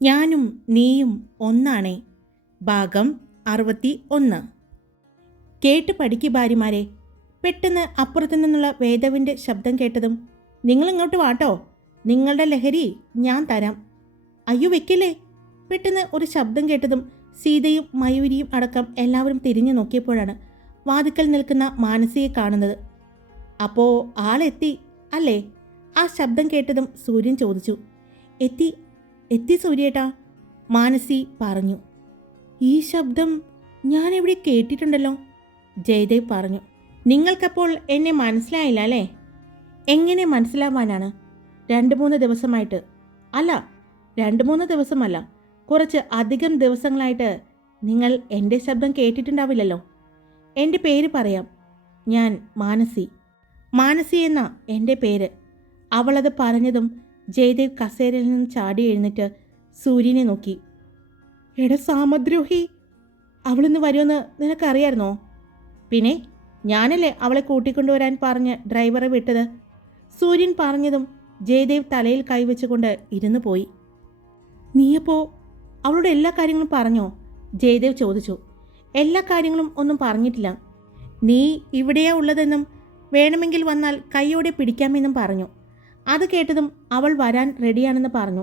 ഞാനും നീയും ഒന്നാണേ. ഭാഗം 61. കേട്ട് പഠിക്ക് ഭാര്യമാരെ. പെട്ടെന്ന് അപ്പുറത്തു നിന്നുള്ള വേദവിൻ്റെ ശബ്ദം കേട്ടതും, നിങ്ങളിങ്ങോട്ട് വാട്ടോ, നിങ്ങളുടെ ലഹരി ഞാൻ തരാം. അയ്യോ വെക്കില്ലേ. പെട്ടെന്ന് ഒരു ശബ്ദം കേട്ടതും സീതയും മയൂരിയും അടക്കം എല്ലാവരും തിരിഞ്ഞു നോക്കിയപ്പോഴാണ് വാതിക്കൽ നിൽക്കുന്ന മാനസിയെ കാണുന്നത്. അപ്പോൾ ആളെത്തി അല്ലേ? ആ ശബ്ദം കേട്ടതും സൂര്യൻ ചോദിച്ചു. എത്തി എത്തി സൂര്യേട്ടാ, മാനസി പറഞ്ഞു. ഈ ശബ്ദം ഞാൻ എവിടെ കേട്ടിട്ടുണ്ടല്ലോ, ജയദേവ് പറഞ്ഞു. നിങ്ങൾക്കപ്പോൾ എന്നെ മനസ്സിലായില്ല അല്ലേ? എങ്ങനെ മനസ്സിലാവാനാണ്? 2-3 ദിവസമായിട്ട്, അല്ല 2-3 ദിവസമല്ല, കുറച്ച് അധികം ദിവസങ്ങളായിട്ട് നിങ്ങൾ എൻ്റെ ശബ്ദം കേട്ടിട്ടുണ്ടാവില്ലല്ലോ. എൻ്റെ പേര് പറയാം, ഞാൻ മാനസി. മാനസി എന്ന എൻ്റെ പേര്. അവളത് പറഞ്ഞതും ജയദേവ് കസേരയിൽ നിന്ന് ചാടി എഴുന്നേറ്റ് സൂര്യനെ നോക്കി. എടാ സാമദ്രോഹി, അവളിന്ന് വരുമെന്ന് നിനക്കറിയായിരുന്നോ? പിന്നെ ഞാനല്ലേ അവളെ കൂട്ടിക്കൊണ്ടുവരാൻ പറഞ്ഞ് ഡ്രൈവറെ വിട്ടത്. സൂര്യൻ പറഞ്ഞതും ജയദേവ് തലയിൽ കൈവച്ചുകൊണ്ട് ഇരുന്നു പോയി. നീയപ്പോൾ അവളോട് എല്ലാ കാര്യങ്ങളും പറഞ്ഞോ? ജയദേവ് ചോദിച്ചു. എല്ലാ കാര്യങ്ങളും ഒന്നും പറഞ്ഞിട്ടില്ല. നീ ഇവിടെയാ ഉള്ളതെന്നും വേണമെങ്കിൽ വന്നാൽ കൈയോടെ പിടിക്കാമെന്നും പറഞ്ഞു. അത് കേട്ടതും അവൾ വരാൻ റെഡിയാണെന്ന് പറഞ്ഞു.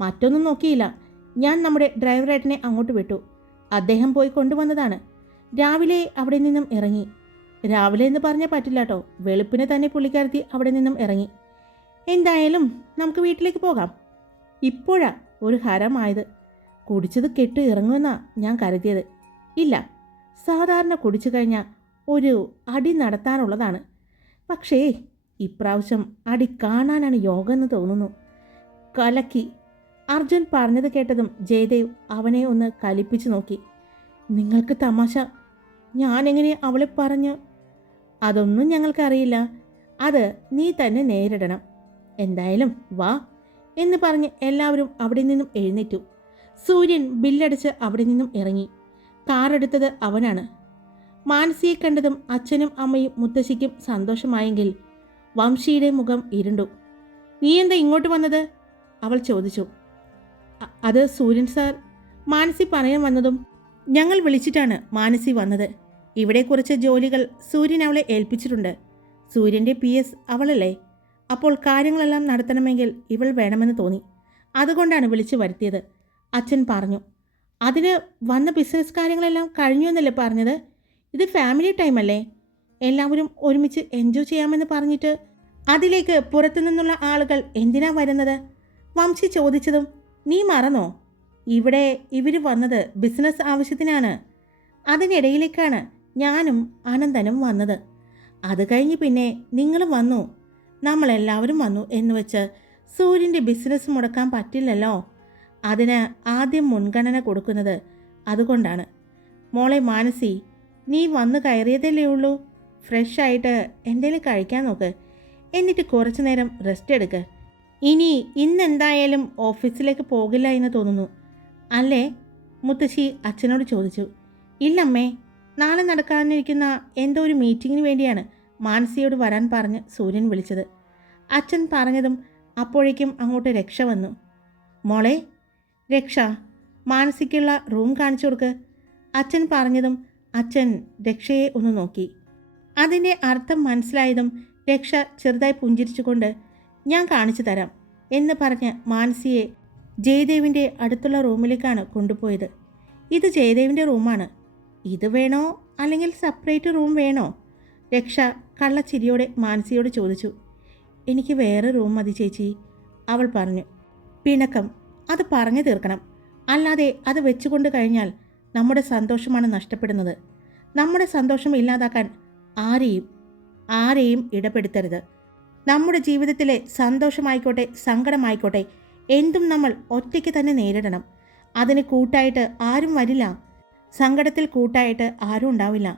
മറ്റൊന്നും നോക്കിയില്ല. ഞാൻ നമ്മുടെ ഡ്രൈവറേട്ടനെ അങ്ങോട്ട് വിട്ടു. അദ്ദേഹം പോയി കൊണ്ടുവന്നതാണ്. രാവിലെ അവിടെ നിന്നും ഇറങ്ങി. രാവിലെ എന്ന് പറഞ്ഞാൽ പറ്റില്ല കേട്ടോ, വെളുപ്പിനെ തന്നെ പുള്ളിക്കാരത്തി അവിടെ നിന്നും ഇറങ്ങി. എന്തായാലും നമുക്ക് വീട്ടിലേക്ക് പോകാം. ഇപ്പോഴാ ഒരു ഹരമായത്. കുടിച്ചത് കെട്ട് ഇറങ്ങുമെന്നാ ഞാൻ കരുതിയത്. ഇല്ല, സാധാരണ കുടിച്ചു കഴിഞ്ഞാൽ ഒരു അടി നടത്താനുള്ളതാണ്. പക്ഷേ ഇപ്രാവശ്യം അടി കാണാനാണ് യോഗം എന്ന് തോന്നുന്നു. കലക്കി. അർജുൻ പറഞ്ഞത് കേട്ടതും ജയദേവ് അവനെ ഒന്ന് കലിപ്പിച്ചു നോക്കി. നിങ്ങൾക്ക് തമാശ. ഞാനെങ്ങനെ അവളെ പറഞ്ഞു? അതൊന്നും ഞങ്ങൾക്കറിയില്ല. അത് നീ തന്നെ നേരിടണം. എന്തായാലും വാ എന്ന് പറഞ്ഞ് എല്ലാവരും അവിടെ നിന്നും എഴുന്നേറ്റു. സൂര്യൻ ബില്ലടിച്ച് അവിടെ നിന്നും ഇറങ്ങി. കാറെടുത്തത് അവനാണ്. മാനസിയെ കണ്ടതും അച്ഛനും അമ്മയും മുത്തശ്ശിക്കും സന്തോഷമായെങ്കിൽ വംശിയുടെ മുഖം ഇരുണ്ടു. നീ എന്താ ഇങ്ങോട്ട് വന്നത്? അവൾ ചോദിച്ചു. അത് സൂര്യൻ സാർ, മാനസി പറയാൻ വന്നതും ഞങ്ങൾ വിളിച്ചിട്ടാണ് മാനസി വന്നത്. ഇവിടെ കുറച്ച് ജോലികൾ സൂര്യൻ അവളെ ഏൽപ്പിച്ചിട്ടുണ്ട്. സൂര്യൻ്റെ PS അവളല്ലേ. അപ്പോൾ കാര്യങ്ങളെല്ലാം നടത്തണമെങ്കിൽ ഇവൾ വേണമെന്ന് തോന്നി. അതുകൊണ്ടാണ് വിളിച്ചു വരുത്തിയത്, അച്ഛൻ പറഞ്ഞു. അതിന് വന്ന ബിസിനസ് കാര്യങ്ങളെല്ലാം കഴിഞ്ഞു എന്നല്ലേ പറഞ്ഞത്? ഇത് ഫാമിലി ടൈമല്ലേ, എല്ലാവരും ഒരുമിച്ച് എൻജോയ് ചെയ്യാമെന്ന് പറഞ്ഞിട്ട് അതിലേക്ക് പുറത്തുനിന്നുള്ള ആളുകൾ എന്തിനാ വരുന്നത്? വംശി ചോദിച്ചതും നീ മറന്നോ? ഇവിടെ ഇവർ വന്നത് ബിസിനസ് ആവശ്യത്തിനാണ്. അതിനിടയിലേക്കാണ് ഞാനും അനന്തനും വന്നത്. അത് കഴിഞ്ഞ് പിന്നെ നിങ്ങളും വന്നു, നമ്മളെല്ലാവരും വന്നു എന്ന് വെച്ച് സൂര്യൻ്റെ ബിസിനസ് മുടക്കാൻ പറ്റില്ലല്ലോ. അതിന് ആദ്യം മുൻഗണന കൊടുക്കുന്നത് അതുകൊണ്ടാണ്. മോളെ മാനസി, നീ വന്ന് കയറിയതല്ലേ ഉള്ളൂ. ഫ്രഷായിട്ട് എന്തെങ്കിലും കഴിക്കാൻ നോക്ക്, എന്നിട്ട് കുറച്ചു നേരം റെസ്റ്റ് എടുക്ക്. ഇന്നെന്തായാലും ഓഫീസിലേക്ക് പോകില്ല എന്ന് തോന്നുന്നു അല്ലേ? മുത്തശ്ശി അച്ഛനോട് ചോദിച്ചു. ഇല്ലമ്മേ, നാളെ നടക്കാനിരിക്കുന്ന എന്തോ ഒരു മീറ്റിങ്ങിന് വേണ്ടിയാണ് മാനസിയോട് വരാൻ പറഞ്ഞ് സൂര്യൻ വിളിച്ചത്. അച്ഛൻ പറഞ്ഞതും അപ്പോഴേക്കും അങ്ങോട്ട് രക്ഷ വന്നു. മോളെ രക്ഷ, മാനസിക്കുള്ള റൂം കാണിച്ചു കൊടുക്ക്, അച്ഛൻ പറഞ്ഞതും അച്ഛൻ രക്ഷയെ ഒന്ന് നോക്കി. അതിൻ്റെ അർത്ഥം മനസ്സിലായതും രക്ഷ ചെറുതായി പുഞ്ചിരിച്ചുകൊണ്ട് ഞാൻ കാണിച്ചു തരാം എന്ന് പറഞ്ഞ് മാനസിയെ ജയദേവിൻ്റെ അടുത്തുള്ള റൂമിലേക്കാണ് കൊണ്ടുപോയത്. ഇത് ജയദേവിൻ്റെ റൂമാണ്. ഇത് വേണോ അല്ലെങ്കിൽ സെപ്പറേറ്റ് റൂം വേണോ? രക്ഷ കള്ളച്ചിരിയോടെ മാനസിയോട് ചോദിച്ചു. എനിക്ക് വേറെ റൂം മതി ചേച്ചി, അവൾ പറഞ്ഞു. പിണക്കം, അത് പറഞ്ഞു തീർക്കണം. അല്ലാതെ അത് വെച്ചുകൊണ്ട് കഴിഞ്ഞാൽ നമ്മുടെ സന്തോഷമാണ് നഷ്ടപ്പെടുന്നത്. നമ്മുടെ സന്തോഷം ഇല്ലാതാക്കാൻ ആരെയും ഇടപെടുത്തരുത്. നമ്മുടെ ജീവിതത്തിലെ സന്തോഷമായിക്കോട്ടെ സങ്കടമായിക്കോട്ടെ എന്തും നമ്മൾ ഒറ്റയ്ക്ക് തന്നെ നേരിടണം. അതിന് കൂട്ടായിട്ട് ആരും വരില്ല. സങ്കടത്തിൽ കൂട്ടായിട്ട് ആരും ഉണ്ടാവില്ല.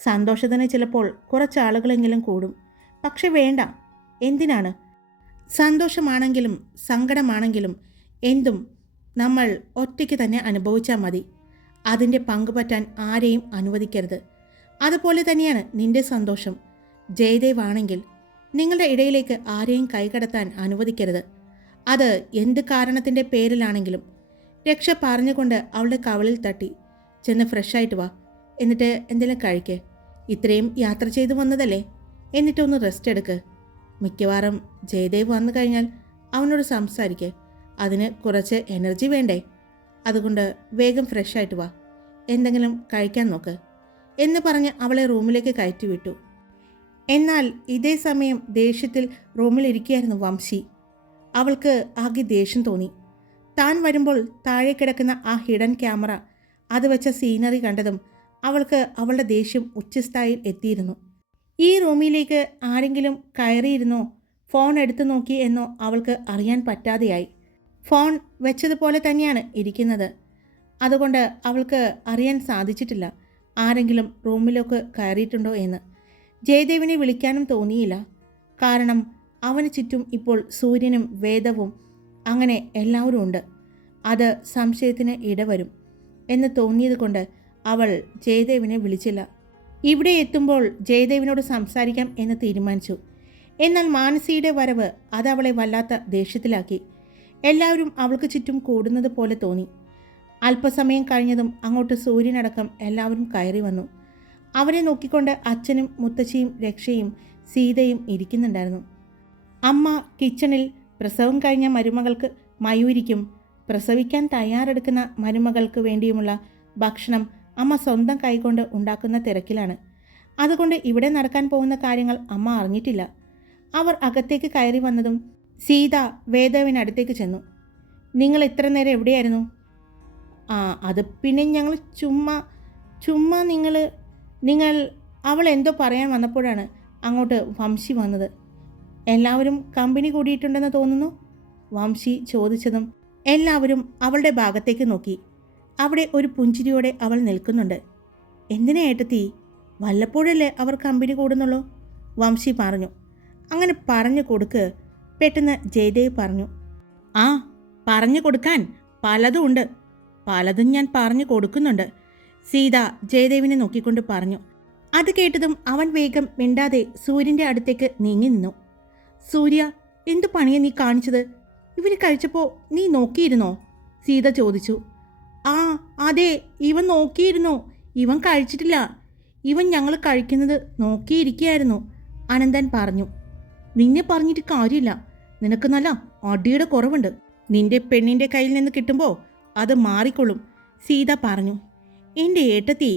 സന്തോഷത്തിന് ചിലപ്പോൾ കുറച്ചാളുകളെങ്കിലും കൂടും. പക്ഷെ വേണ്ട. എന്തിനാണ്? സന്തോഷമാണെങ്കിലും സങ്കടമാണെങ്കിലും എന്തും നമ്മൾ ഒറ്റയ്ക്ക് തന്നെ അനുഭവിച്ചാൽ മതി. അതിൻ്റെ പങ്കുപറ്റാൻ ആരെയും അനുവദിക്കരുത്. അതുപോലെ തന്നെയാണ് നിന്റെ സന്തോഷം. ജയദേവ് ആണെങ്കിൽ നിങ്ങളുടെ ഇടയിലേക്ക് ആരെയും കൈകടത്താൻ അനുവദിക്കരുത്. അത് എന്ത് കാരണത്തിൻ്റെ പേരിലാണെങ്കിലും. രക്ഷ പറഞ്ഞുകൊണ്ട് അവളുടെ കവളിൽ തട്ടി. ചെന്ന് ഫ്രഷായിട്ട് വാ, എന്നിട്ട് എന്തെങ്കിലും കഴിക്ക്. ഇത്രയും യാത്ര ചെയ്ത് വന്നതല്ലേ, എന്നിട്ടൊന്ന് റെസ്റ്റ് എടുക്ക്. മിക്കവാറും ജയദേവ് വന്നു കഴിഞ്ഞാൽ അവനോട് സംസാരിക്ക്. അതിന് കുറച്ച് എനർജി വേണ്ടേ? അതുകൊണ്ട് വേഗം ഫ്രഷായിട്ട് വാ, എന്തെങ്കിലും കഴിക്കാൻ നോക്ക് എന്ന് പറഞ്ഞ് അവളെ റൂമിലേക്ക് കയറ്റി വിട്ടു. എന്നാൽ ഇതേ സമയം ദേഷ്യത്തിൽ റൂമിലിരിക്കുകയായിരുന്നു വംശി. അവൾക്ക് ആകെ ദേഷ്യം തോന്നി. താൻ വരുമ്പോൾ താഴെ കിടക്കുന്ന ആ ഹിഡൻ ക്യാമറ, അത് വെച്ച സീനറി കണ്ടതും അവൾക്ക് അവളുടെ ദേഷ്യം ഉച്ചസ്ഥായിയിൽ എത്തിയിരുന്നു. ഈ റൂമിലേക്ക് ആരെങ്കിലും കയറിയിരുന്നോ, ഫോൺ എടുത്തു നോക്കി എന്നോ അവൾക്ക് അറിയാൻ പറ്റാതെയായി. ഫോൺ വെച്ചതുപോലെ തന്നെയാണ് ഇരിക്കുന്നത്. അതുകൊണ്ട് അവൾക്ക് അറിയാൻ സാധിച്ചിട്ടില്ല ആരെങ്കിലും റൂമിലേക്ക് കയറിയിട്ടുണ്ടോ എന്ന്. ജയദേവിനെ വിളിക്കാനും തോന്നിയില്ല. കാരണം അവന് ചുറ്റും ഇപ്പോൾ സൂര്യനും വേദവും അങ്ങനെ എല്ലാവരും ഉണ്ട്. അത് സംശയത്തിന് ഇടവരും എന്ന് തോന്നിയത് കൊണ്ട് അവൾ ജയദേവിനെ വിളിച്ചില്ല. ഇവിടെ എത്തുമ്പോൾ ജയദേവിനോട് സംസാരിക്കാം എന്ന് തീരുമാനിച്ചു. എന്നാൽ മാനസിയുടെ വരവ് അതവളെ വല്ലാത്ത ദേഷ്യത്തിലാക്കി. എല്ലാവരും അവൾക്ക് ചുറ്റും കൂടുന്നത് പോലെ തോന്നി. അല്പസമയം കഴിഞ്ഞതും അങ്ങോട്ട് സൂര്യനടക്കം എല്ലാവരും കയറി വന്നു. അവരെ നോക്കിക്കൊണ്ട് അച്ഛനും മുത്തശ്ശിയും രക്ഷയും സീതയും ഇരിക്കുന്നുണ്ടായിരുന്നു. അമ്മ കിച്ചണിൽ പ്രസവം കഴിഞ്ഞ മരുമകൾക്ക് മയൂരിക്കും പ്രസവിക്കാൻ തയ്യാറെടുക്കുന്ന മരുമകൾക്ക് വേണ്ടിയുമുള്ള ഭക്ഷണം അമ്മ സ്വന്തം കൈകൊണ്ട് ഉണ്ടാക്കുന്ന തിരക്കിലാണ്. അതുകൊണ്ട് ഇവിടെ നടക്കാൻ പോകുന്ന കാര്യങ്ങൾ അമ്മ അറിഞ്ഞിട്ടില്ല. അവർ അകത്തേക്ക് കയറി വന്നതും സീത വേദവിനടുത്തേക്ക് ചെന്നു. നിങ്ങൾ ഇത്ര നേരം എവിടെയായിരുന്നു? അത് പിന്നെ ഞങ്ങൾ ചുമ്മാ നിങ്ങൾ അവൾ എന്തോ പറയാൻ വന്നപ്പോഴാണ് അങ്ങോട്ട് വംശി വന്നത്. എല്ലാവരും കമ്പനി കൂടിയിട്ടുണ്ടെന്ന് തോന്നുന്നു, വംശി ചോദിച്ചതും എല്ലാവരും അവളുടെ ഭാഗത്തേക്ക് നോക്കി. അവിടെ ഒരു പുഞ്ചിരിയോടെ അവൾ നിൽക്കുന്നുണ്ട്. എന്തിനാ ഏട്ടത്തി, വല്ലപ്പോഴല്ലേ അവർ കമ്പനി കൂടുന്നുള്ളൂ, വംശി പറഞ്ഞു. അങ്ങനെ പറഞ്ഞു കൊടുക്ക്, പെട്ടെന്ന് ജയദേവ് പറഞ്ഞു. പറഞ്ഞു കൊടുക്കാൻ പലതും ഉണ്ട്, പലതും ഞാൻ പറഞ്ഞു കൊടുക്കുന്നുണ്ട്, സീത ജയദേവിനെ നോക്കിക്കൊണ്ട് പറഞ്ഞു. അത് കേട്ടതും അവൻ വേഗം മിണ്ടാതെ സൂര്യൻ്റെ അടുത്തേക്ക് നീങ്ങി നിന്നു. സൂര്യ, എന്തു പണിയെ നീ കാണിച്ചത്? ഇവർ കഴിച്ചപ്പോൾ നീ നോക്കിയിരുന്നോ? സീത ചോദിച്ചു. അതെ, ഇവൻ നോക്കിയിരുന്നു. ഇവൻ കഴിച്ചിട്ടില്ല, ഇവൻ ഞങ്ങൾ കഴിക്കുന്നത് നോക്കിയിരിക്കുകയായിരുന്നു, അനന്തൻ പറഞ്ഞു. നിന്നെ പറഞ്ഞിട്ട് കാര്യമില്ല, നിനക്ക് നല്ല അടിയുടെ കുറവുണ്ട്. നിന്റെ പെണ്ണിൻ്റെ കയ്യിൽ നിന്ന് കിട്ടുമ്പോൾ അത് മാറിക്കൊള്ളും, സീത പറഞ്ഞു. എൻ്റെ ഏട്ടത്തി,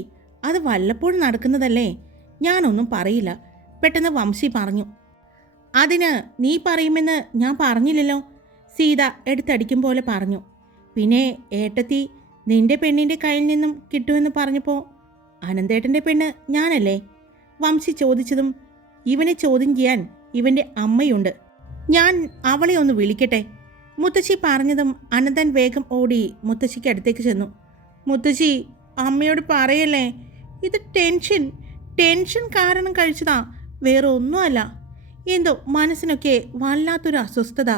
അത് വല്ലപ്പോഴും നടക്കുന്നതല്ലേ, ഞാനൊന്നും പറയില്ല, പെട്ടെന്ന് വംശി പറഞ്ഞു. അതിന് നീ പറയുമെന്ന് ഞാൻ പറഞ്ഞില്ലല്ലോ, സീത എടുത്തടിക്കും പോലെ പറഞ്ഞു. പിന്നെ ഏട്ടത്തി, നിന്റെ പെണ്ണിൻ്റെ കയ്യിൽ നിന്നും കിട്ടുമെന്ന് പറഞ്ഞപ്പോൾ അനന്തേട്ടൻ്റെ പെണ്ണ് ഞാനല്ലേ, വംശി ചോദിച്ചതും ഇവനെ ചോദ്യം ചെയ്യാൻ ഇവൻ്റെ അമ്മയുണ്ട്, ഞാൻ അവളെ ഒന്ന് വിളിക്കട്ടെ, മുത്തശ്ശി പറഞ്ഞതും അനന്തൻ വേഗം ഓടി മുത്തശ്ശിക്ക് അടുത്തേക്ക് ചെന്നു. മുത്തശ്ശി, അമ്മയോട് പറയല്ലേ, ഇത് ടെൻഷൻ കാരണം കഴിച്ചതാ, വേറെ ഒന്നുമല്ല. എന്തോ മനസ്സിനൊക്കെ വല്ലാത്തൊരു അസ്വസ്ഥത,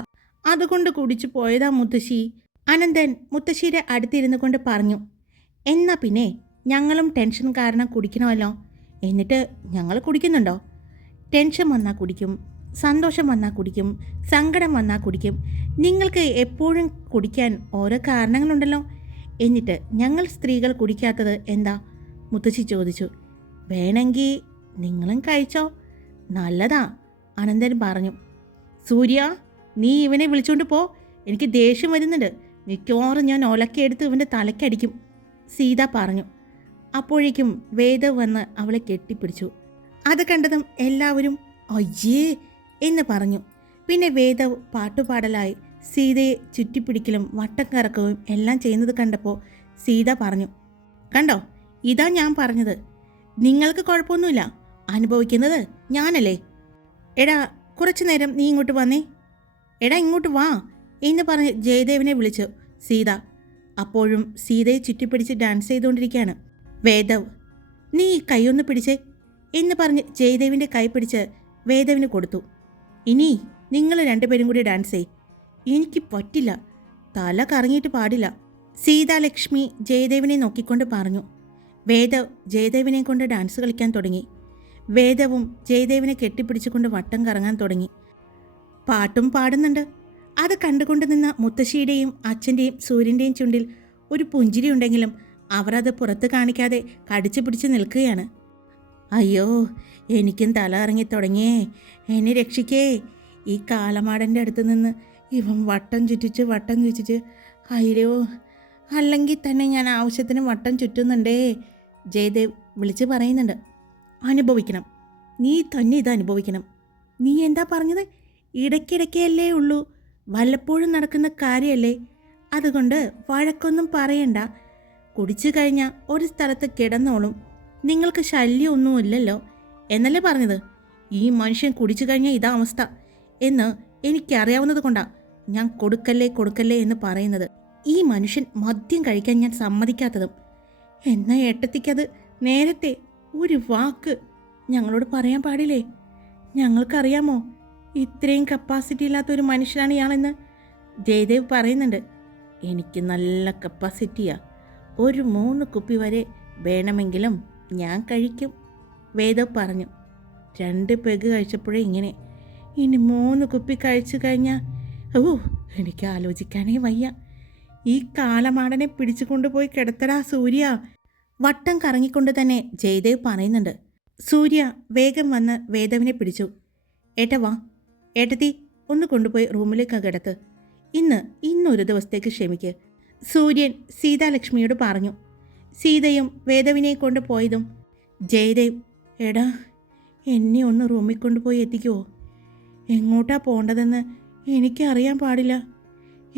അതുകൊണ്ട് കുടിച്ചു പോയതാ മുത്തശ്ശി, അനന്തൻ മുത്തശ്ശിയുടെ അടുത്തിരുന്നു കൊണ്ട് പറഞ്ഞു. എന്നാ പിന്നെ ഞങ്ങളും ടെൻഷൻ കാരണം കുടിക്കണമല്ലോ, എന്നിട്ട് ഞങ്ങൾ കുടിക്കുന്നുണ്ടോ? ടെൻഷൻ വന്നാൽ കുടിക്കും, സന്തോഷം വന്നാൽ കുടിക്കും, സങ്കടം വന്നാൽ കുടിക്കും, നിങ്ങൾക്ക് എപ്പോഴും കുടിക്കാൻ ഓരോ കാരണങ്ങളുണ്ടല്ലോ, എന്നിട്ട് ഞങ്ങൾ സ്ത്രീകൾ കുടിക്കാത്തത് എന്താ, മുത്തശ്ശി ചോദിച്ചു. വേണമെങ്കിൽ നിങ്ങളും കഴിച്ചോ, നല്ലതാ, അനന്തൻ പറഞ്ഞു. സൂര്യ, നീ ഇവനെ വിളിച്ചുകൊണ്ട് പോ, എനിക്ക് ദേഷ്യം വരുന്നുണ്ട്, മിക്കവാറും ഞാൻ ഒലക്കെടുത്ത് ഇവൻ്റെ തലയ്ക്കടിക്കും, സീത പറഞ്ഞു. അപ്പോഴേക്കും വേദവ് വന്ന് അവളെ കെട്ടിപ്പിടിച്ചു. അത് കണ്ടതും എല്ലാവരും അയ്യേ എന്ന് പറഞ്ഞു. പിന്നെ വേദവ് പാട്ടുപാടലായി സീതയെ ചുറ്റിപ്പിടിക്കലും വട്ടം കറക്കവും എല്ലാം ചെയ്യുന്നത് കണ്ടപ്പോൾ സീത പറഞ്ഞു. കണ്ടോ, ഇതാ ഞാൻ പറഞ്ഞത്, നിങ്ങൾക്ക് കുഴപ്പമൊന്നുമില്ല, അനുഭവിക്കുന്നത് ഞാനല്ലേ. എടാ, കുറച്ചു നേരം നീ ഇങ്ങോട്ട് വന്നേ, എടാ ഇങ്ങോട്ട് വാ എന്ന് പറഞ്ഞ് ജയദേവിനെ വിളിച്ചു സീത. അപ്പോഴും സീതയെ ചുറ്റിപ്പിടിച്ച് ഡാൻസ് ചെയ്തുകൊണ്ടിരിക്കുകയാണ് വേദവ്. നീ ഈ കൈയൊന്ന് പിടിച്ചേ എന്ന് പറഞ്ഞ് ജയദേവിൻ്റെ കൈ പിടിച്ച് വേദവിന് കൊടുത്തു. ഇനി നിങ്ങൾ രണ്ടുപേരും കൂടി ഡാൻസ് ചെയ്, എനിക്ക് പറ്റില്ല, തല കറങ്ങിയിട്ട് പാടില്ല, സീതാലക്ഷ്മി ജയദേവിനെ നോക്കിക്കൊണ്ട് പറഞ്ഞു. വേദവ് ജയദേവിനെ കൊണ്ട് ഡാൻസ് കളിക്കാൻ തുടങ്ങി. വേദവും ജയദേവിനെ കെട്ടിപ്പിടിച്ചുകൊണ്ട് വട്ടം കറങ്ങാൻ തുടങ്ങി. പാട്ടും പാടുന്നുണ്ട്, അത് കണ്ടുകൊണ്ട് നിന്ന മുത്തശ്ശിയുടെയും അച്ഛൻ്റെയും സൂര്യൻ്റെയും ചുണ്ടിൽ ഒരു പുഞ്ചിരി ഉണ്ടെങ്കിലും അവർ അത് പുറത്ത് കാണിക്കാതെ കടിച്ചു പിടിച്ച് നിൽക്കുകയാണ്. അയ്യോ, എനിക്കും തല ഇറങ്ങി തുടങ്ങിയേ, എന്നെ രക്ഷിക്കേ. ഈ കാലമാടൻ്റെ അടുത്ത് നിന്ന് ഇവൻ വട്ടം ചുറ്റിച്ച് അയ്യോ, അല്ലെങ്കിൽ തന്നെ ഞാൻ ആവശ്യത്തിന് വട്ടം ചുറ്റുന്നുണ്ടേ. ജയദേവ് വിളിച്ച് പറയുന്നുണ്ട്. അനുഭവിക്കണം, നീ തന്നെ ഇത് അനുഭവിക്കണം. നീ എന്താ പറഞ്ഞത്? ഇടയ്ക്കിടയ്ക്കല്ലേ ഉള്ളൂ, വല്ലപ്പോഴും നടക്കുന്ന കാര്യമല്ലേ, അതുകൊണ്ട് വഴക്കൊന്നും പറയണ്ട. കുടിച്ചു കഴിഞ്ഞാൽ ഒരു സ്ഥലത്ത് കിടന്നോളും, നിങ്ങൾക്ക് ശല്യമൊന്നുമില്ലല്ലോ എന്നല്ലേ പറഞ്ഞത്. ഈ മനുഷ്യൻ കുടിച്ചു കഴിഞ്ഞാൽ ഇതാ അവസ്ഥ എന്ന് എനിക്കറിയാവുന്നത് കൊണ്ടാണ് ഞാൻ കൊടുക്കല്ലേ എന്ന് പറയുന്നത്. ഈ മനുഷ്യൻ മദ്യം കഴിക്കാൻ ഞാൻ സമ്മതിക്കാത്തതും. എന്നാൽ ഏട്ടത്തിക്കത് നേരത്തെ ഒരു വാക്ക് ഞങ്ങളോട് പറയാൻ പാടില്ലേ? ഞങ്ങൾക്കറിയാമോ ഇത്രയും കപ്പാസിറ്റി ഇല്ലാത്തൊരു മനുഷ്യനാണ് ഇയാളെന്ന്? ജയദേവ് പറയുന്നുണ്ട്. എനിക്ക് നല്ല കപ്പാസിറ്റിയാ, ഒരു 3 കുപ്പി വരെ വേണമെങ്കിലും ഞാൻ കഴിക്കും, വേദവ് പറഞ്ഞു. 2 പെഗ് കഴിച്ചപ്പോഴേ ഇങ്ങനെ, ഇനി 3 കുപ്പി കഴിച്ചു കഴിഞ്ഞാൽ എനിക്ക് ആലോചിക്കാനേ വയ്യ. ഈ കാലമാടനെ പിടിച്ചു കൊണ്ടുപോയി കിടത്തടാ സൂര്യ. വട്ടം കറങ്ങിക്കൊണ്ട് തന്നെ ജയദേവ് പറയുന്നുണ്ട്. സൂര്യ വേഗം വന്ന് വേദവിനെ പിടിച്ചു. ഏട്ടാ വാ, ഏട്ടത്തി ഒന്ന് കൊണ്ടുപോയി റൂമിലേക്ക് കിടത്ത്. ഇന്നൊരു ദിവസത്തേക്ക് ക്ഷമിക്ക്, സൂര്യൻ സീതാലക്ഷ്മിയോട് പറഞ്ഞു. സീതയും വേദവിനെ കൊണ്ട് പോയതും ജയദേവ്, എടാ എന്നെ ഒന്ന് റൂമിൽ കൊണ്ടുപോയി എത്തിക്കുമോ? എങ്ങോട്ടാ പോണ്ടതെന്ന് എനിക്കറിയാൻ പാടില്ല,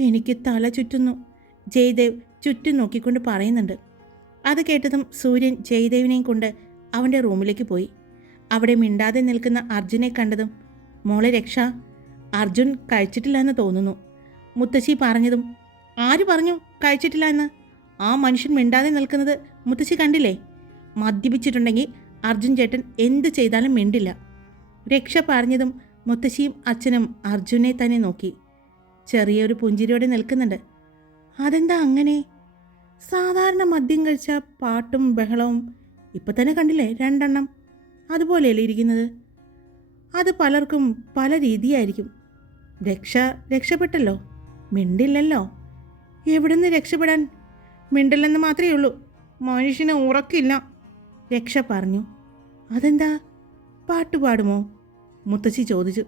എനിക്ക് തല ചുറ്റുന്നു. ജയദേവ് ചുറ്റും നോക്കിക്കൊണ്ട് പറയുന്നുണ്ട്. അത് കേട്ടതും സൂര്യൻ ജയദേവിനെയും കൊണ്ട് അവൻ്റെ റൂമിലേക്ക് പോയി. അവിടെ മിണ്ടാതെ നിൽക്കുന്ന അർജുനെ കണ്ടതും, മോളെ രക്ഷ, അർജുൻ കഴിച്ചിട്ടില്ല എന്ന് തോന്നുന്നു. മുത്തശ്ശി പറഞ്ഞതും, ആര് പറഞ്ഞു കഴിച്ചിട്ടില്ല എന്ന്? ആ മനുഷ്യൻ മിണ്ടാതെ നിൽക്കുന്നത് മുത്തശ്ശി കണ്ടില്ലേ? മദ്യപിച്ചിട്ടുണ്ടെങ്കിൽ അർജുൻ ചേട്ടൻ എന്ത് ചെയ്താലും മിണ്ടില്ല. രക്ഷ പറഞ്ഞതും മുത്തശ്ശിയും അച്ഛനും അർജുനെ തന്നെ നോക്കി ചെറിയൊരു പുഞ്ചിരിയോടെ നിൽക്കുന്നുണ്ട്. അതെന്താ അങ്ങനെ? സാധാരണ മദ്യം കഴിച്ച പാട്ടും ബഹളവും ഇപ്പം തന്നെ കണ്ടില്ലേ 2 എണ്ണം, അതുപോലെയല്ലേ ഇരിക്കുന്നത്? അത് പലർക്കും പല രീതിയായിരിക്കും. രക്ഷപ്പെട്ടല്ലോ, മിണ്ടില്ലല്ലോ. എവിടുന്ന് രക്ഷപ്പെടാൻ? മിണ്ടില്ലെന്ന് മാത്രമേ ഉള്ളൂ, മനുഷ്യന് ഉറക്കില്ല, രക്ഷ പറഞ്ഞു. അതെന്താ, പാട്ട് പാടുമോ? മുത്തശ്ശി ചോദിച്ചു.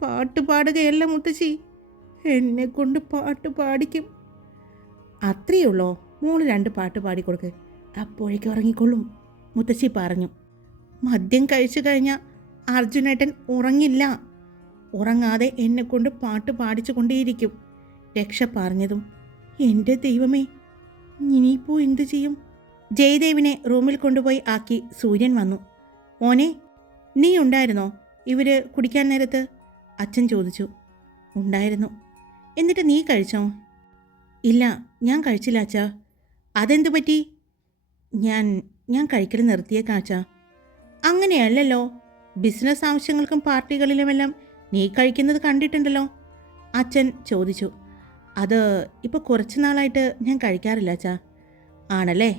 പാട്ട് പാടുകയല്ല മുത്തശ്ശി, എന്നെ കൊണ്ട് പാട്ട് പാടിക്കും. അത്രയേ ഉള്ളോ? മോള് 2 പാട്ട് പാടിക്കൊടുക്ക്, അപ്പോഴേക്കും ഉറങ്ങിക്കൊള്ളും, മുത്തശ്ശി പറഞ്ഞു. മദ്യം കഴിച്ചു കഴിഞ്ഞാൽ അർജുനേട്ടൻ ഉറങ്ങില്ല, ഉറങ്ങാതെ എന്നെ കൊണ്ട് പാട്ട് പാടിച്ചു കൊണ്ടേയിരിക്കും, രക്ഷ പറഞ്ഞതും, എൻ്റെ ദൈവമേ, ഇനിയിപ്പോൾ എന്തു ചെയ്യും? ജയദേവിനെ റൂമിൽ കൊണ്ടുപോയി ആക്കി സൂര്യൻ വന്നു. മോനെ, നീ ഉണ്ടായിരുന്നോ ഇവർ കുടിക്കാൻ നേരത്ത്? അച്ഛൻ ചോദിച്ചു. ഉണ്ടായിരുന്നു. എന്നിട്ട് നീ കഴിച്ചോ? ഇല്ല, ഞാൻ കഴിച്ചില്ല അച്ഛാ. അതെന്തു പറ്റി? ഞാൻ കഴിക്കൽ നിർത്തിയേക്കാം അച്ഛാ. അങ്ങനെയല്ലല്ലോ, ബിസിനസ് ആവശ്യങ്ങൾക്കും പാർട്ടികളിലുമെല്ലാം നീ കഴിക്കുന്നത് കണ്ടിട്ടുണ്ടല്ലോ, അച്ഛൻ ചോദിച്ചു. അത് ഇപ്പോൾ കുറച്ച് നാളായിട്ട് ഞാൻ കഴിക്കാറില്ല അച്ഛാ. ആണല്ലേ?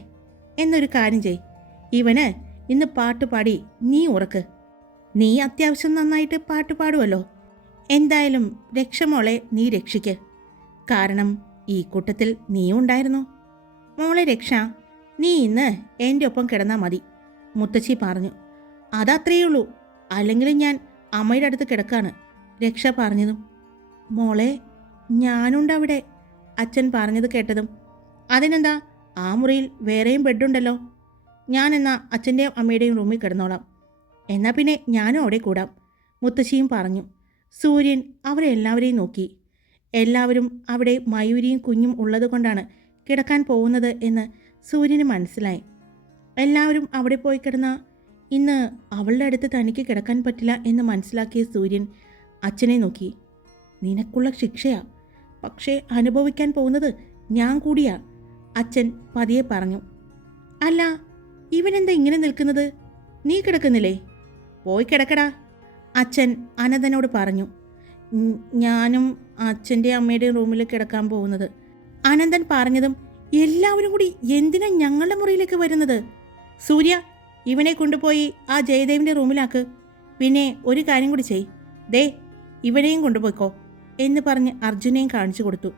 എന്നൊരു കാര്യം ചെയ്, ഇവന് ഇന്ന് പാട്ട് പാടി നീ ഉറക്ക്. നീ അത്യാവശ്യം നന്നായിട്ട് പാട്ട് പാടുമല്ലോ. എന്തായാലും രക്ഷമോളെ നീ രക്ഷിക്ക്, കാരണം ഈ കൂട്ടത്തിൽ നീയും ഉണ്ടായിരുന്നു. മോളെ രക്ഷ, നീ ഇന്ന് എൻ്റെ ഒപ്പം കിടന്നാൽ മതി, മുത്തശ്ശി പറഞ്ഞു. അതത്രയേ ഉള്ളൂ, അല്ലെങ്കിലും ഞാൻ അമ്മയുടെ അടുത്ത് കിടക്കാണ്, രക്ഷ പറഞ്ഞതും. മോളെ, ഞാനുണ്ടവിടെ, അച്ഛൻ പറഞ്ഞത് കേട്ടതും. അതിനെന്താ, ആ മുറിയിൽ വേറെയും ബെഡുണ്ടല്ലോ, ഞാനെന്നാ അച്ഛൻ്റെയും അമ്മയുടെയും റൂമിൽ കിടന്നോളാം. എന്നാൽ പിന്നെ ഞാനും അവിടെ കൂടാം, മുത്തശ്ശിയും പറഞ്ഞു. സൂര്യൻ അവരെ എല്ലാവരെയും നോക്കി. എല്ലാവരും അവിടെ മയൂരിയും കുഞ്ഞും ഉള്ളതുകൊണ്ടാണ് കിടക്കാൻ പോകുന്നത് എന്ന് സൂര്യന് മനസ്സിലായി. എല്ലാവരും അവിടെ പോയി കിടന്നാൽ ഇന്ന് അവളുടെ അടുത്ത് തനിക്ക് കിടക്കാൻ പറ്റില്ല എന്ന് മനസ്സിലാക്കിയ സൂര്യൻ അച്ഛനെ നോക്കി. നിനക്കുള്ള ശിക്ഷയാ, പക്ഷേ അനുഭവിക്കാൻ പോകുന്നത് ഞാൻ കൂടിയാ, അച്ഛൻ പതിയെ പറഞ്ഞു. അല്ല, ഇവനെന്താ ഇങ്ങനെ നിൽക്കുന്നത്? നീ കിടക്കുന്നില്ലേ? പോയി കിടക്കടാ, അച്ഛൻ അനന്തനോട് പറഞ്ഞു. ഞാനും അച്ഛൻ്റെ അമ്മയുടെയും റൂമിൽ കിടക്കാൻ പോകുന്നത്, അനന്തൻ പറഞ്ഞതും എല്ലാവരും കൂടി എന്തിനാ ഞങ്ങളുടെ മുറിയിലേക്ക് വരുന്നത്? സൂര്യ, ഇവനെ കൊണ്ടുപോയി ആ ജയദേവിൻ്റെ റൂമിലാക്ക്. പിന്നെ ഒരു കാര്യം കൂടി ചെയ്, ദേ ഇവനെയും കൊണ്ടുപോയിക്കോ, എന്ന് പറഞ്ഞ് അർജുനെയും കാണിച്ചു കൊടുത്തു.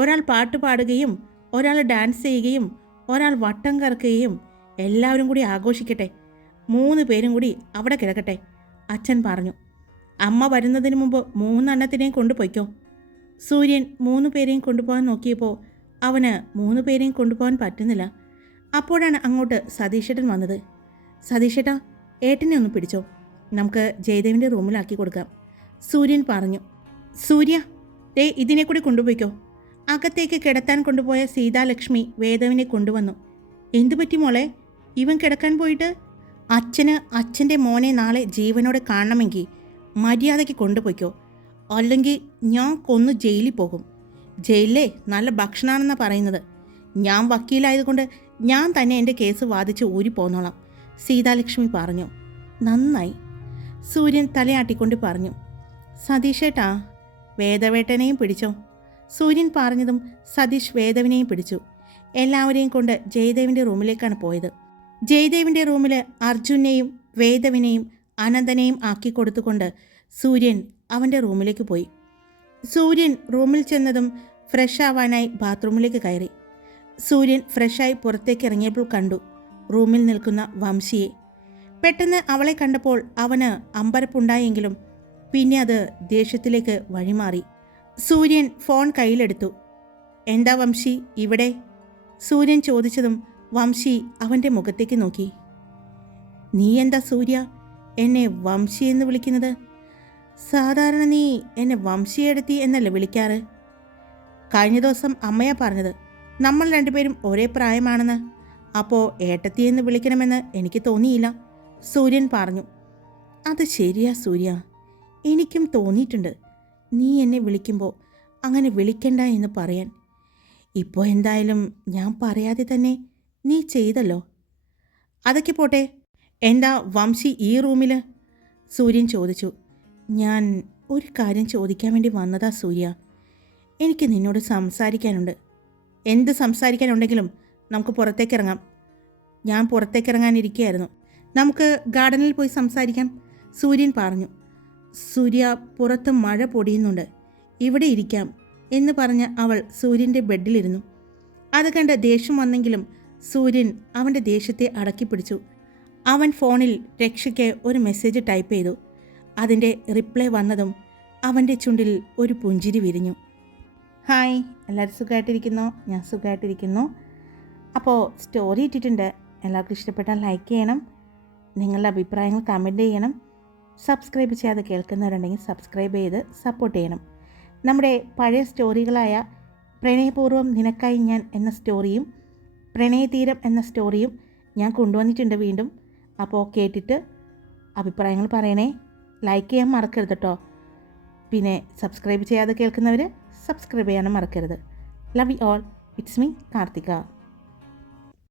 ഒരാൾ പാട്ട് പാടുകയും ഒരാൾ ഡാൻസ് ചെയ്യുകയും ഒരാൾ വട്ടം കറക്കുകയും എല്ലാവരും കൂടി ആഘോഷിക്കട്ടെ. 3 പേരും കൂടി അവിടെ കിടക്കട്ടെ, അച്ഛൻ പറഞ്ഞു. അമ്മ വരുന്നതിന് മുമ്പ് 3 എണ്ണത്തിനെയും കൊണ്ടുപോയിക്കോ. സൂര്യൻ 3 പേരെയും കൊണ്ടുപോകാൻ നോക്കിയപ്പോൾ അവന് 3 പേരെയും കൊണ്ടുപോകാൻ പറ്റുന്നില്ല. അപ്പോഴാണ് അങ്ങോട്ട് സതീഷേട്ടൻ വന്നത്. സതീഷേട്ടാ, ഏട്ടനെ ഒന്ന് പിടിച്ചോ, നമുക്ക് ജയദേവിൻ്റെ റൂമിലാക്കി കൊടുക്കാം, സൂര്യൻ പറഞ്ഞു. സൂര്യ, ദേ ഇതിനെ കൂടി കൊണ്ടുപോയിക്കോ. അകത്തേക്ക് കിടത്താൻ കൊണ്ടുപോയ സീതാലക്ഷ്മി വേദവിനെ കൊണ്ടുവന്നു. എന്തു പറ്റി മോളെ, ഇവൻ കിടക്കാൻ പോയിട്ട്? അച്ഛന് അച്ഛൻ്റെ മോനെ നാളെ ജീവനോടെ കാണണമെങ്കിൽ മര്യാദയ്ക്ക് കൊണ്ടുപോയിക്കോ, അല്ലെങ്കിൽ ഞാൻ കൊന്നു ജയിലിൽ പോകും. ജയിലിലെ നല്ല ഭക്ഷണമാണെന്നാണ് പറയുന്നത്. ഞാൻ വക്കീലായതുകൊണ്ട് ഞാൻ തന്നെ എൻ്റെ കേസ് വാദിച്ച് ഊരിപ്പോന്നോളാം, സീതാലക്ഷ്മി പറഞ്ഞു. നന്നായി, സൂര്യൻ തലയാട്ടിക്കൊണ്ട് പറഞ്ഞു. സതീഷേട്ടാ, വേദവേട്ടനെയും പിടിച്ചോ, സൂര്യൻ പറഞ്ഞതും സതീഷ് വേദവിനെയും പിടിച്ചു. എല്ലാവരെയും കൊണ്ട് ജയദേവിൻ്റെ റൂമിലേക്കാണ് പോയത്. ജയദേവിൻ്റെ റൂമിൽ അർജുനെയും വേദവിനെയും അനന്തനെയും ആക്കി കൊടുത്തുകൊണ്ട് സൂര്യൻ അവൻ്റെ റൂമിലേക്ക് പോയി. സൂര്യൻ റൂമിൽ ചെന്നതും ഫ്രഷ് ആവാനായി ബാത്റൂമിലേക്ക് കയറി. സൂര്യൻ ഫ്രഷായി പുറത്തേക്ക് ഇറങ്ങിയപ്പോൾ കണ്ടു റൂമിൽ നിൽക്കുന്ന വംശിയെ. പെട്ടെന്ന് അവളെ കണ്ടപ്പോൾ അവന് അമ്പരപ്പുണ്ടായെങ്കിലും പിന്നെ അത് ദേഷ്യത്തിലേക്ക് വഴിമാറി. സൂര്യൻ ഫോൺ കയ്യിലെടുത്തു. എന്താ വംശി ഇവിടെ? സൂര്യൻ ചോദിച്ചതും വംശി അവൻ്റെ മുഖത്തേക്ക് നോക്കി. നീ എന്താ സൂര്യ എന്നെ വംശി എന്ന് വിളിക്കുന്നത്? സാധാരണ നീ എന്നെ വംശിയെടുത്തി എന്നല്ലേ വിളിക്കാറ്? കഴിഞ്ഞ ദിവസം അമ്മയാ പറഞ്ഞത് നമ്മൾ 2 പേരും ഒരേ പ്രായമാണെന്ന്. അപ്പോൾ ഏട്ടത്തി എന്ന് വിളിക്കണമെന്ന് എനിക്ക് തോന്നിയില്ല, സൂര്യൻ പറഞ്ഞു. അത് ശരിയാ സൂര്യ, എനിക്കും തോന്നിയിട്ടുണ്ട് നീ എന്നെ വിളിക്കുമ്പോൾ അങ്ങനെ വിളിക്കണ്ട എന്ന് പറയാൻ. ഇപ്പോൾ എന്തായാലും ഞാൻ പറയാതെ തന്നെ നീ ചെയ്തല്ലോ. അതൊക്കെ പോട്ടെ, എന്താ വംശി ഈ റൂമിൽ? സൂര്യൻ ചോദിച്ചു. ഞാൻ ഒരു കാര്യം ചോദിക്കാൻ വേണ്ടി വന്നതാ സൂര്യ, എനിക്ക് നിന്നോട് സംസാരിക്കാനുണ്ട്. എന്ത് സംസാരിക്കാനുണ്ടെങ്കിലും നമുക്ക് പുറത്തേക്കിറങ്ങാം. ഞാൻ പുറത്തേക്കിറങ്ങാനിരിക്കുകയായിരുന്നു, നമുക്ക് ഗാർഡനിൽ പോയി സംസാരിക്കാം, സൂര്യൻ പറഞ്ഞു. സൂര്യ, പുറത്ത് മഴ പൊടിയുന്നുണ്ട്, ഇവിടെ ഇരിക്കാം എന്ന് പറഞ്ഞ് അവൾ സൂര്യൻ്റെ ബെഡിലിരുന്നു. അത് കണ്ട് ദേഷ്യം വന്നെങ്കിലും സൂര്യൻ അവൻ്റെ ദേഷ്യത്തെ അടക്കിപ്പിടിച്ചു. അവൻ ഫോണിൽ രക്ഷയ്ക്ക് ഒരു മെസ്സേജ് ടൈപ്പ് ചെയ്തു. അതിൻ്റെ റിപ്ലൈ വന്നതും അവൻ്റെ ചുണ്ടിൽ ഒരു പുഞ്ചിരി വിരിഞ്ഞു. ഹായ്, എല്ലാവരും സുഖമായിട്ടിരിക്കുന്നോ? ഞാൻ സുഖമായിട്ടിരിക്കുന്നു. അപ്പോൾ സ്റ്റോറി ഇട്ടിട്ടുണ്ട്, എല്ലാവർക്കും ഇഷ്ടപ്പെട്ടാൽ ലൈക്ക് ചെയ്യണം, നിങ്ങളുടെ അഭിപ്രായങ്ങൾ കമൻറ്റ് ചെയ്യണം. സബ്സ്ക്രൈബ് ചെയ്യാതെ കേൾക്കുന്നവരുണ്ടെങ്കിൽ സബ്സ്ക്രൈബ് ചെയ്ത് സപ്പോർട്ട് ചെയ്യണം. നമ്മുടെ പഴയ സ്റ്റോറികളായ പ്രണയപൂർവ്വം നിനക്കായി ഞാൻ എന്ന സ്റ്റോറിയും പ്രണയതീരം എന്ന സ്റ്റോറിയും ഞാൻ കൊണ്ടുവന്നിട്ടുണ്ട് വീണ്ടും. അപ്പോൾ കേട്ടിട്ട് അഭിപ്രായങ്ങൾ പറയണേ, ലൈക്ക് ചെയ്യാൻ മറക്കരുത് കേട്ടോ. പിന്നെ സബ്സ്ക്രൈബ് ചെയ്യാതെ കേൾക്കുന്നവർ സബ്സ്ക്രൈബ് ചെയ്യാനും മറക്കരുത്. Love you all, it's me Karthika.